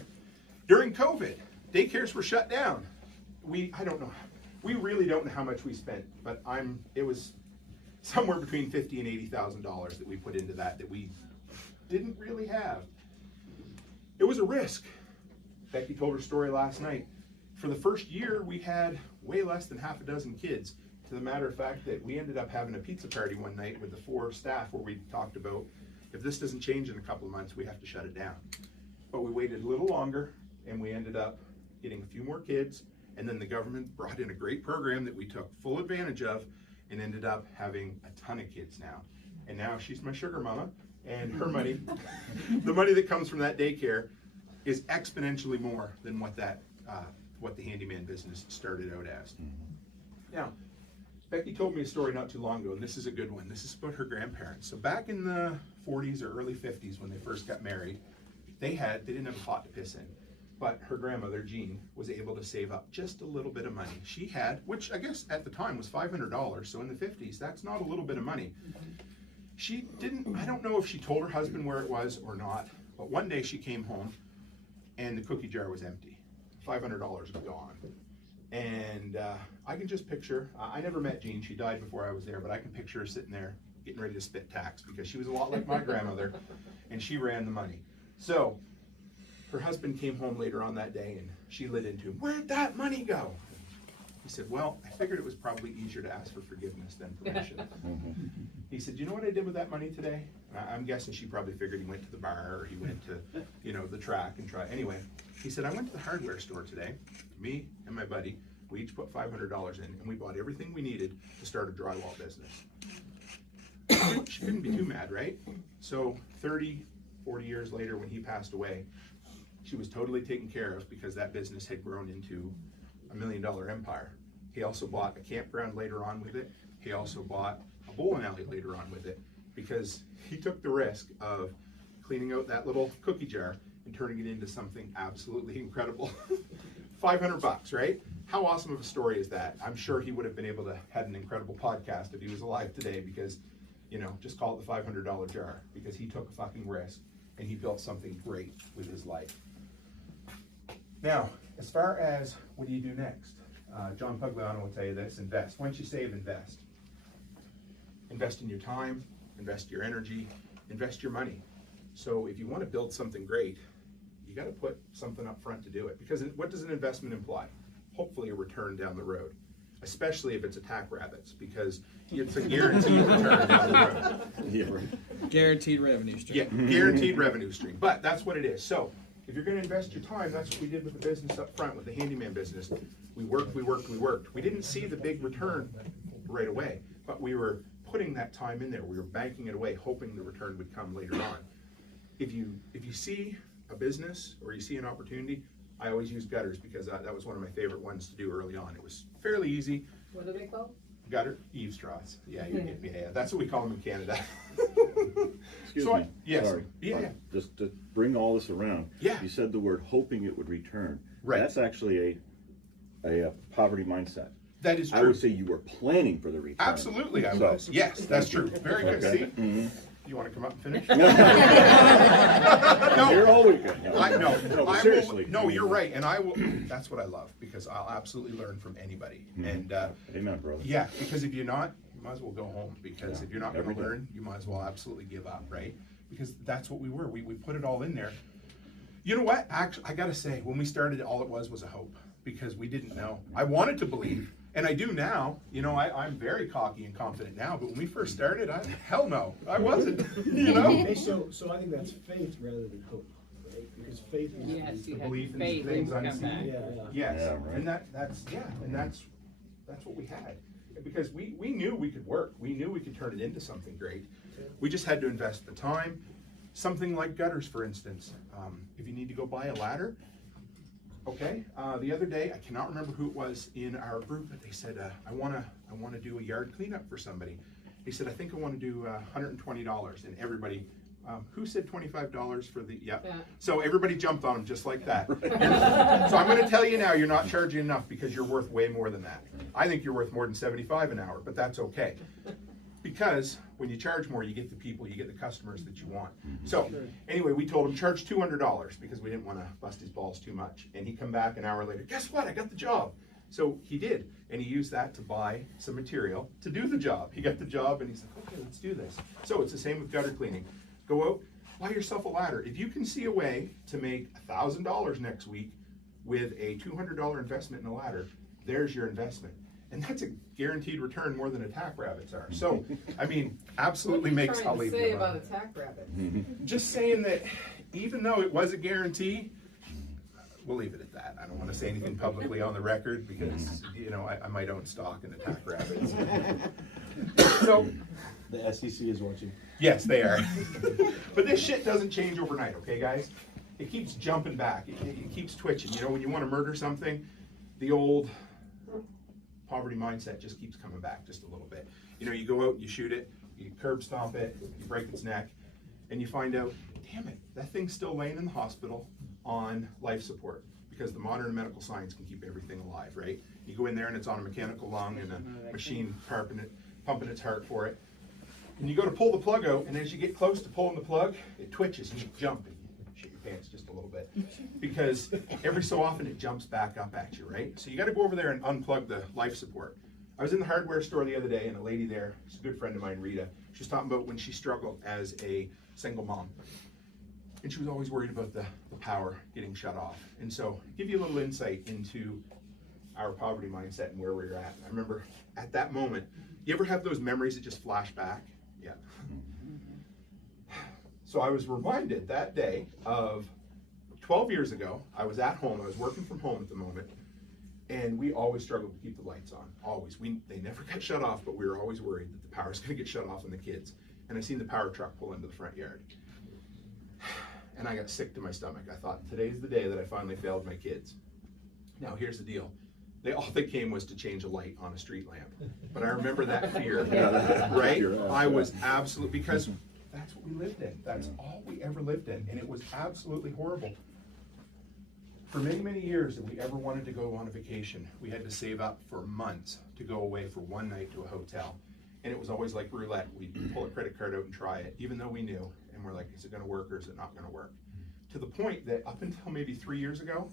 During COVID, daycares were shut down. I don't know, we really don't know how much we spent, but it was somewhere between $50,000 and $80,000 that we put into that we didn't really have. It was a risk. Becky told her story last night. For the first year, we had way less than half a dozen kids. To the matter of fact that we ended up having a pizza party one night with the 4 staff where we talked about, if this doesn't change in a couple of months, we have to shut it down. But we waited a little longer and we ended up getting a few more kids, and then the government brought in a great program that we took full advantage of and ended up having a ton of kids now. And now she's my sugar mama, and her money, the money that comes from that daycare is exponentially more than what the handyman business started out as. Now, Becky told me a story not too long ago, and this is a good one. This is about her grandparents. So back in the 40s or early 50s when they first got married, they didn't have a pot to piss in. But her grandmother, Jean, was able to save up just a little bit of money. She had, which I guess at the time was $500, so in the 50s, that's not a little bit of money. She didn't, I don't know if she told her husband where it was or not, but one day she came home and the cookie jar was empty. $500 was gone. And I can just picture, I never met Jean, she died before I was there, but I can picture her sitting there getting ready to spit tax because she was a lot like my grandmother and she ran the money. So her husband came home later on that day and she lit into him, where'd that money go? He said, well, I figured it was probably easier to ask for forgiveness than permission. He said, you know what I did with that money today? I'm guessing she probably figured he went to the bar or he went to, the track and try. Anyway, he said, I went to the hardware store today, me and my buddy, we each put $500 in and we bought everything we needed to start a drywall business. She couldn't be too mad, right? So 30, 40 years later when he passed away, she was totally taken care of because that business had grown into $1 million empire. He also bought a campground later on with it. He also bought a bowling alley later on with it because he took the risk of cleaning out that little cookie jar and turning it into something absolutely incredible. $500, right? How awesome of a story is that? I'm sure he would have been able to have an incredible podcast if he was alive today because, just call it the $500 jar because he took a fucking risk and he built something great with his life. Now, as far as what do you do next? John Pugliano will tell you this, invest. Once you save, invest. Invest in your time, invest your energy, invest your money. So if you want to build something great, you got to put something up front to do it. Because what does an investment imply? Hopefully a return down the road, especially if it's attack rabbits, because it's a guaranteed return down the road. Yeah, right. Guaranteed revenue stream. Yeah, guaranteed revenue stream. But that's what it is. So if you're going to invest your time, that's what we did with the business up front, with the handyman business. We worked. We didn't see the big return right away, but we were putting that time in there. We were banking it away, hoping the return would come later on. If you see a business or you see an opportunity, I always use gutters because that was one of my favorite ones to do early on. It was fairly easy. What are they called? Gutter eaves troughs. Yeah, you get me. Yeah, that's what we call them in Canada. Excuse So me. yes. Sorry. Yeah. Just to bring all this around. Yeah. You said the word hoping it would return. Right. That's actually a poverty mindset. That is I true. would say you were planning for the return. Absolutely, I So- was. Yes, that's true. Very good. Okay. See? Mhm. You want to come up and finish? You're all weekend. No, I know. No, but I seriously. will, no, you're right, and I will. That's what I love because I'll absolutely learn from anybody. And Amen, brother. yeah, because if you're not, you might as well go home. Because if you're not going Every to day. learn, you might as well absolutely give up, right? Because that's what we were. We put it all in there. You know what? Actually, I got to say, when we started, all it was a hope because we didn't know. I wanted to believe. And I do now, you know, I'm very cocky and confident now, but when we first started, hell no, I wasn't, you know? Hey, so I think that's faith rather than hope, right? Because faith is Yes, you The have belief in faith things and come unseen. back. yeah. Yes, Yeah, right. and that's what we had. Because we knew we could work, we knew we could turn it into something great. We just had to invest the time. Something like gutters, for instance. If you need to go buy a ladder, okay, the other day, I cannot remember who it was in our group, but they said, I wanna do a yard cleanup for somebody. They said, I think I wanna do $120, and everybody, who said $25 for the, yeah. Yeah. So everybody jumped on them just like that. So I'm gonna tell you now, you're not charging enough because you're worth way more than that. I think you're worth more than 75 an hour, but that's okay. Because when you charge more, you get the people, you get the customers that you want. So anyway, we told him charge $200 because we didn't want to bust his balls too much. And he come back an hour later, guess what? I got the job. So he did, and he used that to buy some material to do the job. He got the job, and he's like, okay, let's do this. So it's the same with gutter cleaning. Go out, buy yourself a ladder. If you can see a way to make $1,000 next week with a $200 investment in a ladder, there's your investment. And that's a guaranteed return more than attack rabbits are. So, I mean, absolutely makes What are you trying to say you about alone. attack rabbit? Just saying that even though it was a guarantee, we'll leave it at that. I don't want to say anything publicly on the record because, you know, I might own stock in attack rabbits. So, The SEC is watching. yes, they are. But this shit doesn't change overnight, okay, guys? It keeps jumping back. It keeps twitching. You know, when you want to murder something, the old poverty mindset just keeps coming back just a little bit. You know, you go out, you shoot it, you curb stomp it, you break its neck, and you find out, damn it, that thing's still laying in the hospital on life support because the modern medical science can keep everything alive, right? You go in there and it's on a mechanical lung and a machine pumping its heart for it. And you go to pull the plug out, and as you get close to pulling the plug, it twitches and you jump and you shit your pants just a little bit. Because every so often it jumps back up at you, right? So you gotta go over there and unplug the life support. I was in the hardware store the other day and a lady there, she's a good friend of mine, Rita, she was talking about when she struggled as a single mom. And she was always worried about the power getting shut off. And so, give you a little insight into our poverty mindset and where we're at. I remember at that moment, you ever have those memories that just flash back? Yeah. So I was reminded that day of 12 years ago. I was at home, I was working from home at the moment, and we always struggled to keep the lights on, always. They never got shut off, but we were always worried that the power's gonna get shut off on the kids. And I seen the power truck pull into the front yard. And I got sick to my stomach. I thought, today's the day that I finally failed my kids. Now, here's the deal. All they came was to change a light on a street lamp. But I remember that fear, right? I was absolutely, because that's what we lived in. That's all we ever lived in. And it was absolutely horrible. For many, many years, if we ever wanted to go on a vacation, we had to save up for months to go away for one night to a hotel. And it was always like roulette. We'd pull a credit card out and try it, even though we knew. And we're like, is it gonna work or is it not gonna work? To the point that up until maybe 3 years ago,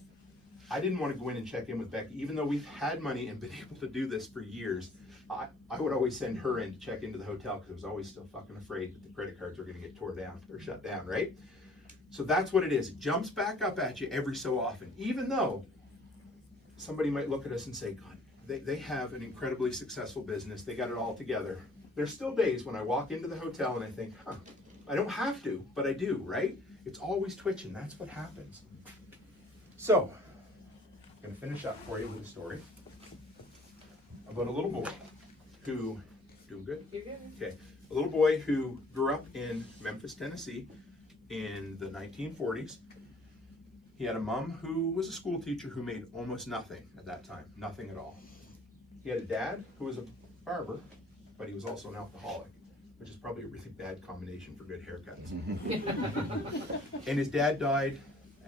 I didn't want to go in and check in with Becky, even though we've had money and been able to do this for years. I would always send her in to check into the hotel because I was always still fucking afraid that the credit cards were gonna get tore down or shut down, right? So that's what it is. It jumps back up at you every so often, even though somebody might look at us and say, God, they have an incredibly successful business. They got it all together. There's still days when I walk into the hotel and I think, I don't have to, but I do, right? It's always twitching. That's what happens. So, I'm going to finish up for you with a story about a little boy who, doing good? You're good. Okay, a little boy who grew up in Memphis, Tennessee in the 1940s. He had a mom who was a school teacher who made almost nothing at that time, nothing at all. He had a dad who was a barber, but he was also an alcoholic, which is probably a really bad combination for good haircuts. And his dad died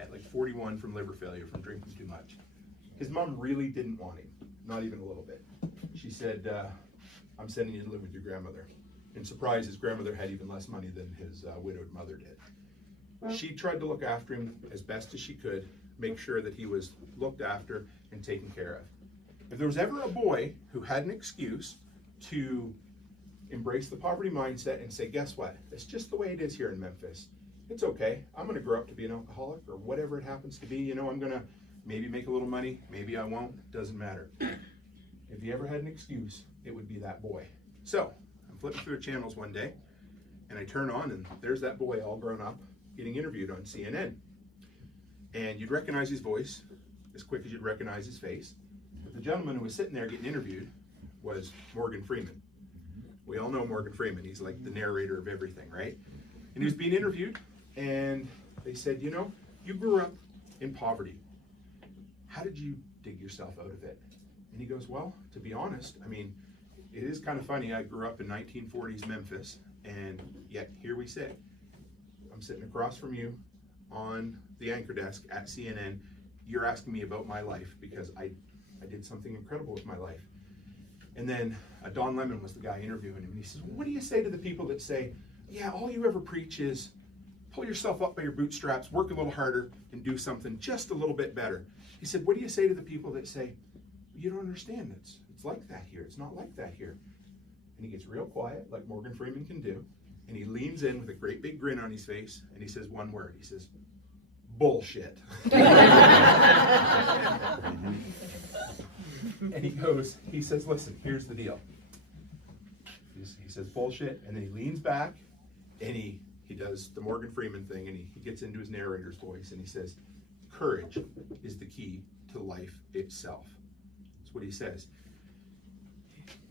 at like 41 from liver failure from drinking too much. His mom really didn't want him, not even a little bit. She said, I'm sending you to live with your grandmother. And surprise, his grandmother had even less money than his widowed mother did. She tried to look after him as best as she could, make sure that he was looked after and taken care of. If there was ever a boy who had an excuse to embrace the poverty mindset and say, guess what? It's just the way it is here in Memphis. It's okay. I'm going to grow up to be an alcoholic or whatever it happens to be. You know, I'm going to maybe make a little money. Maybe I won't. Doesn't matter. If you ever had an excuse, it would be that boy. So I'm flipping through the channels one day and I turn on and there's that boy all grown up getting interviewed on CNN. And you'd recognize his voice as quick as you'd recognize his face. But the gentleman who was sitting there getting interviewed was Morgan Freeman. We all know Morgan Freeman. He's like the narrator of everything, right? And he was being interviewed and they said, you know, you grew up in poverty. How did you dig yourself out of it? And he goes, well, to be honest, I mean, it is kind of funny. I grew up in 1940s Memphis and yet here we sit. I'm sitting across from you on the anchor desk at CNN. You're asking me about my life because I did something incredible with my life. And then Don Lemon was the guy interviewing him. And he says, well, what do you say to the people that say, yeah, all you ever preach is pull yourself up by your bootstraps, work a little harder, and do something just a little bit better? He said, what do you say to the people that say, you don't understand, it's like that here, it's not like that here? And he gets real quiet, like Morgan Freeman can do. And he leans in with a great big grin on his face, and he says one word. He says, bullshit. And he says, listen, here's the deal. He says bullshit, and then he leans back, and he does the Morgan Freeman thing, and he gets into his narrator's voice, and he says, courage is the key to life itself. That's what he says.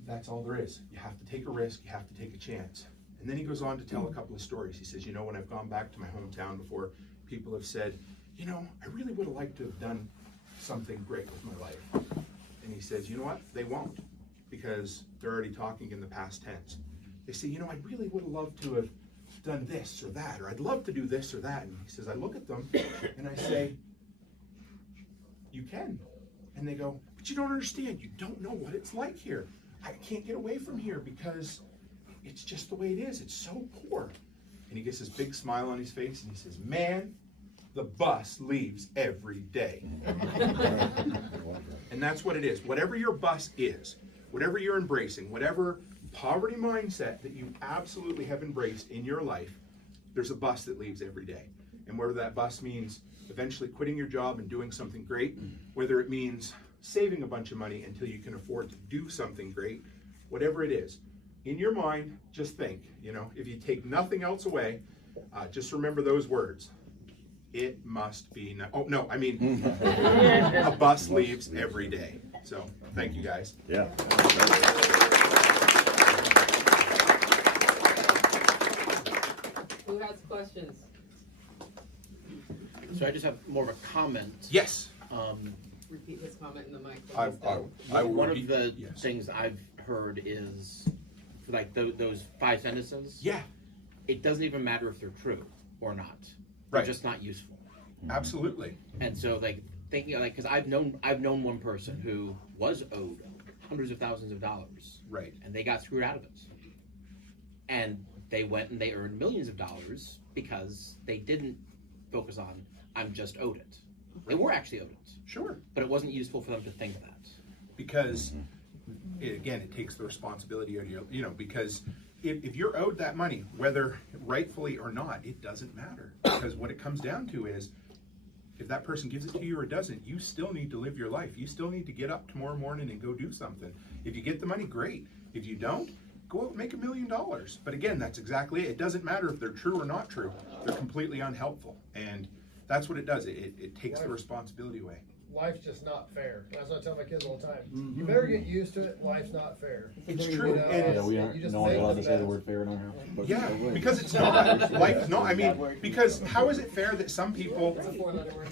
That's all there is. You have to take a risk, you have to take a chance. And then he goes on to tell a couple of stories. He says, you know, when I've gone back to my hometown before, people have said, you know, I really would have liked to have done something great with my life. And he says, you know what? They won't, because they're already talking in the past tense. They say, you know, I really would have loved to have done this or that, or I'd love to do this or that. And he says, I look at them and I say, you can. And they go, but you don't understand. You don't know what it's like here. I can't get away from here because it's just the way it is. It's so poor. And he gets this big smile on his face and he says, man, the bus leaves every day. And that's what it is. Whatever your bus is, whatever you're embracing, whatever poverty mindset that you absolutely have embraced in your life, there's a bus that leaves every day. And whether that bus means eventually quitting your job and doing something great, whether it means saving a bunch of money until you can afford to do something great, whatever it is, in your mind, just think, you know, if you take nothing else away, just remember those words. It must be, a bus leaves every day. So, thank you guys. Yeah. Who has questions? So I just have more of a comment. Yes. Repeat his comment in the mic. I will One repeat- of the yes. things I've heard is, like those 5 sentences. Yeah, It doesn't even matter if they're true or not. They're Right. just not useful. absolutely. And so, like thinking, like, because I've known one person who was owed hundreds of thousands of dollars, Right. and they got screwed out of it. And they went and they earned millions of dollars because they didn't focus on, I'm just owed it. They were actually owed it, Sure. but it wasn't useful for them to think that. Because, it takes the responsibility of you, because if you're owed that money, whether rightfully or not, it doesn't matter. Because what it comes down to is, if that person gives it to you or doesn't, you still need to live your life. You still need to get up tomorrow morning and go do something. If you get the money, great. If you don't, go out and make $1 million. But again, that's exactly it. It doesn't matter if they're true or not true. They're completely unhelpful. And that's what it does. It takes the responsibility away. life's just not fair. That's what I tell my kids all the time. You better get used to it. Life's not fair. It's You true. know, And it's- we aren't, you just no one's make allowed the to say the best. word fair in our house. But yeah, go ahead. because it's not. Life is not. I mean, because how is it fair that some people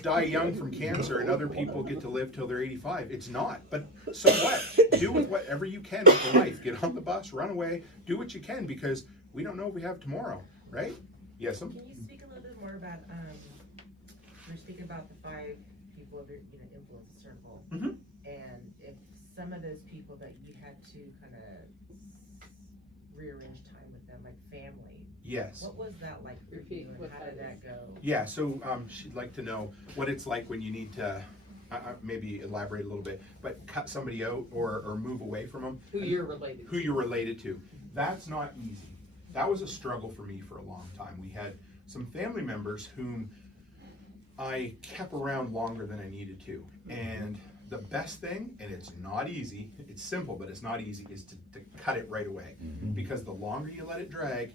die young from cancer and other people get to live till they're 85? It's not. But so what? Do with whatever you can with your life. Get on the bus, run away, do what you can, because we don't know if we have tomorrow, right? Yes, Can you speak a little bit more about, you're speaking about the 5 people of your, influence circle. Mhm. And if some of those people that you had to kind of rearrange time with them, like family, Yes. what was that like for Repeat you and what how that did is. that go? Yeah, so she'd like to know what it's like when you need to maybe elaborate a little bit, but cut somebody out or move away from them. Who you're related Who you're related to. That's not easy. That was a struggle for me for a long time. We had some family members whom I kept around longer than I needed to. And the best thing, and it's not easy, it's simple, but it's not easy, is to cut it right away. Because the longer you let it drag,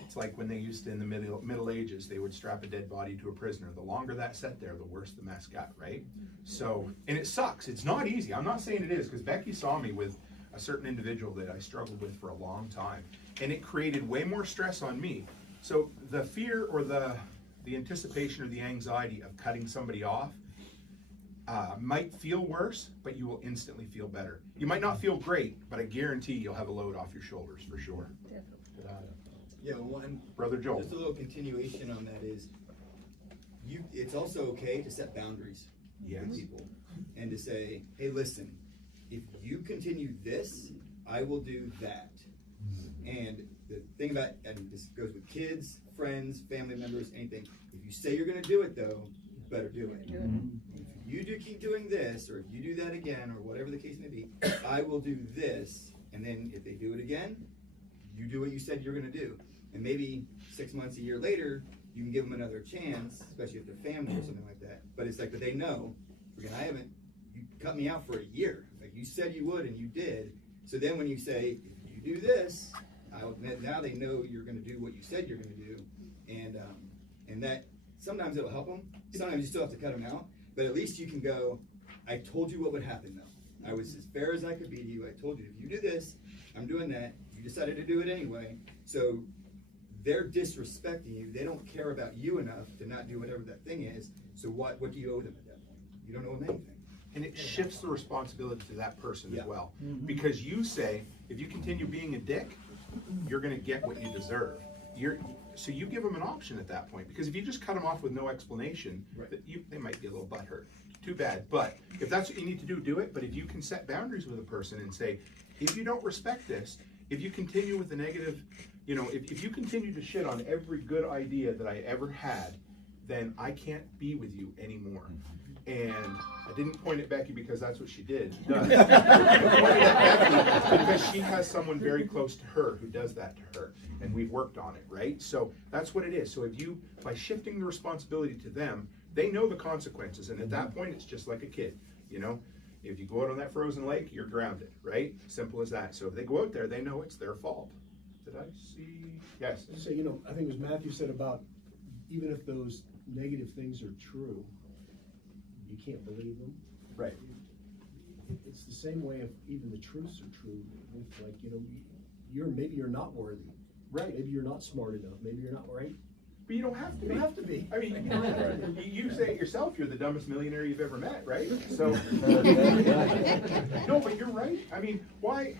it's like when they used to, in the Middle Ages, they would strap a dead body to a prisoner. The longer that sat there, the worse the mess got, right? So, and it sucks. It's not easy. I'm not saying it is, because Becky saw me with a certain individual that I struggled with for a long time. And it created way more stress on me. So the fear or the anticipation or the anxiety of cutting somebody off might feel worse, but you will instantly feel better. You might not feel great, but I guarantee you'll have a load off your shoulders for sure. Yeah, one, Brother Joel. just a little continuation on that is, it's also okay to set boundaries Yes. with people and to say, hey, listen, if you continue this, I will do that. And the thing about, and this goes with kids, friends, family members, anything, if you say you're gonna do it though, you better do it. If you do keep doing this, or if you do that again, or whatever the case may be, I will do this, and then if they do it again, you do what you said you're gonna do. And maybe 6 months, a year later, you can give them another chance, especially if they're family or something like that. But it's like, but they know, again, you cut me out for a year. Like you said you would, and you did. So then when you say, if you do this, now they know you're gonna do what you said you're gonna do. And that, sometimes it'll help them. Sometimes you still have to cut them out. But at least you can go, I told you what would happen though. I was as fair as I could be to you. I told you, if you do this, I'm doing that. You decided to do it anyway. So they're disrespecting you. They don't care about you enough to not do whatever that thing is. So what do you owe them at that point? You don't owe them anything. And it shifts the responsibility to that person Yeah. as well. Because you say, if you continue being a dick, you're gonna get what you deserve. So you give them an option at that point, because if you just cut them off with no explanation, Right. they might be a little butthurt. Too bad. But if that's what you need to do it. But if you can set boundaries with a person and say, if you don't respect this, if you continue with the negative, if you continue to shit on every good idea that I ever had, then I can't be with you anymore. And I didn't point at Becky because that's what she did. I pointed at Becky because she has someone very close to her who does that to her, and we've worked on it, right? So that's what it is. So by shifting the responsibility to them, they know the consequences, and at that point, it's just like a kid, If you go out on that frozen lake, you're grounded, right? Simple as that. So if they go out there, they know it's their fault. Did I see? Yes. So, I think it was Matthew said about, even if those negative things are true, you can't believe them. Right. It's the same way if even the truths are true, with like, maybe you're not worthy. Right. Maybe you're not smart enough, maybe you're not right. But you don't have to You be. don't have to be. I mean, you say it yourself, you're the dumbest millionaire you've ever met, right? So, no, but you're right. I mean, why?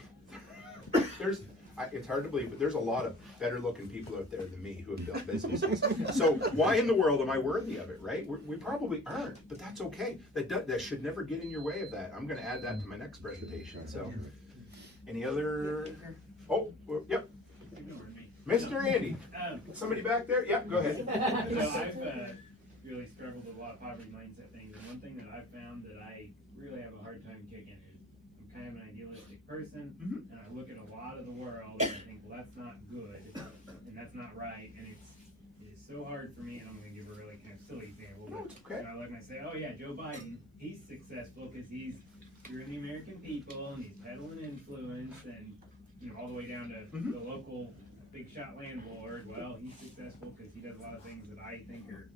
It's hard to believe, but there's a lot of better looking people out there than me who have built businesses. So why in the world am I worthy of it, right? We probably aren't, but that's okay. That should never get in your way of that. I'm going to add that to my next presentation. So, any other? Oh, yep. Mr. Andy. Somebody back there? Yep, go ahead. So I've really struggled with a lot of poverty mindset things, and one thing that I've found that I really have a hard time kicking is I'm kind of an idealistic person, and I look at a lot of the world and I think, well, that's not good, and that's not right, and it is so hard for me, and I'm going to give a really kind of silly example, but okay. I look and I say, oh yeah, Joe Biden, he's successful because he's screwing the American people, and he's peddling influence, and all the way down to the local big shot landlord. Well, he's successful because he does a lot of things that I think are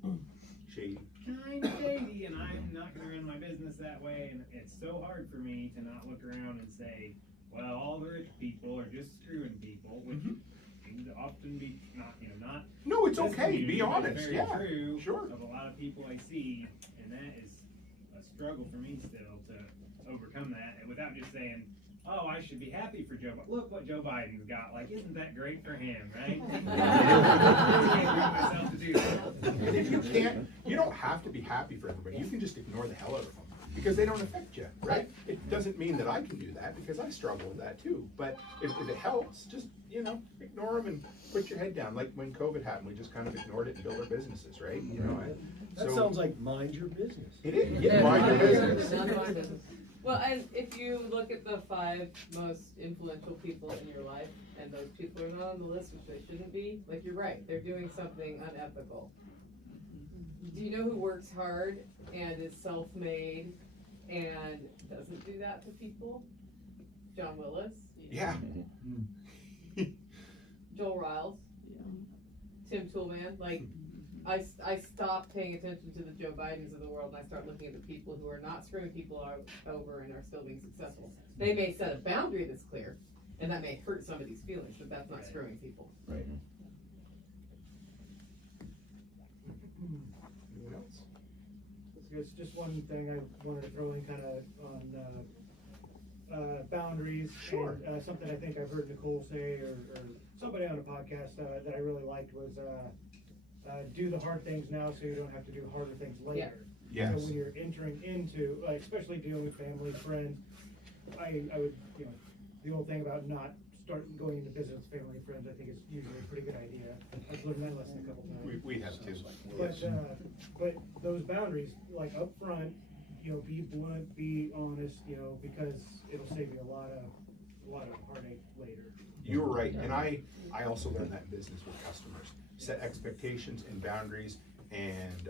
shady. kind of shady, and I'm not going to run my business that way. And it's so hard for me to not look around and say, well, all the rich people are just screwing people, which can often be not. No, it's this okay. Be community, but honest. very Yeah, true sure. of a lot of people I see, and that is a struggle for me still to overcome that, and without just saying, oh, I should be happy for Joe. Look what Joe Biden's got. Like, isn't that great for him, right? I can't bring myself to do that. And if you can't, you don't have to be happy for everybody. You can just ignore the hell out of them because they don't affect you, right? It doesn't mean that I can do that because I struggle with that too. But if it helps, just, ignore them and put your head down. Like when COVID happened, we just kind of ignored it and built our businesses, right? That sounds like mind your business. It is. Yeah, mind your business. None of my business. Well, and if you look at the 5 most influential people in your life, and those people are not on the list, which they shouldn't be, like, you're right, they're doing something unethical. Do you know who works hard and is self-made and doesn't do that to people? John Willis. Yeah. Joel Riles. Tim Toolman. Like, I stopped paying attention to the Joe Bidens of the world, and I start looking at the people who are not screwing people over and are still being successful. They may set a boundary that's clear, and that may hurt somebody's feelings, but that's not screwing people. Right. Anyone else? It's just one thing I wanted to throw in kind of on boundaries. Sure. And, something I think I've heard Nicole say or somebody on a podcast that I really liked was do the hard things now so you don't have to do harder things later. Yes. So when you're entering into, especially dealing with family, friends, I would, the old thing about not going into business with family and friends, I think is usually a pretty good idea. I've learned that lesson a couple times. We have too. But those boundaries, like up front, be blunt, be honest, because it'll save you a lot of heartache later. You're right, and I also learned that in business with customers. Set expectations and boundaries and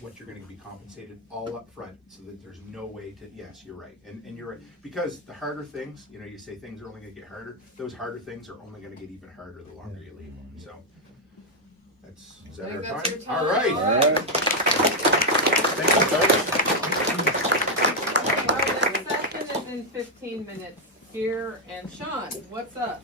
what you're gonna be compensated all up front so that there's no way to, yes, you're right. And you're right, because the harder things, you say things are only gonna get harder, those harder things are only gonna get even harder the longer you leave them, so. Is that our time? Your time? All right. All right. Thank you, folks. Our next session is in 15 minutes. Here, and Sean, what's up?